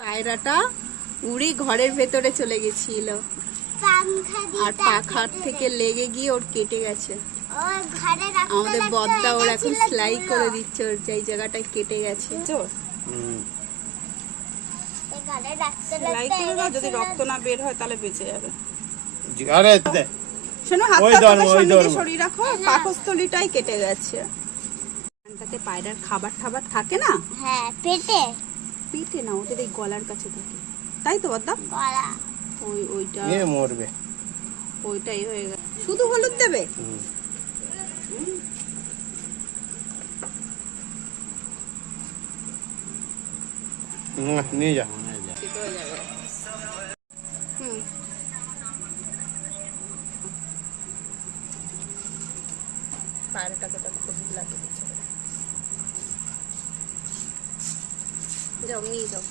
পায়রাটা উড়ে ঘরের ভেতরে চলে গেছিল আর পাখার থেকে লেগে গিয়ে ওর কেটে গেছে। আমাদের বদ্দা ওর এখন সেলাই করে দিচ্ছে, ওর যেই জায়গাটায় কেটে গেছে। সেলাই করে দাও, যদি রক্ত না বের হয় তাহলে বেঁচে যাবে। শোনো, হাতটা সামনে দিয়ে সরিয়ে রাখো, পাকস্থলীটাই কেটে গেছে। এখানটাতে পায়রার খাবার টাবার থাকে না? হ্যাঁ, পেটে পিঠে না, ওদের এই গলার কাছে থাকে, তাই তো বদ্দা? গলা ওইটা মরবে, ওইটাই হয়ে গেছে। শুধু হলুদ দেবে? নিয়ে যা। ঠিক হয়ে যাবে। পায়রাটাকে তো খুব লাগে, যাও নিয়ে যাও।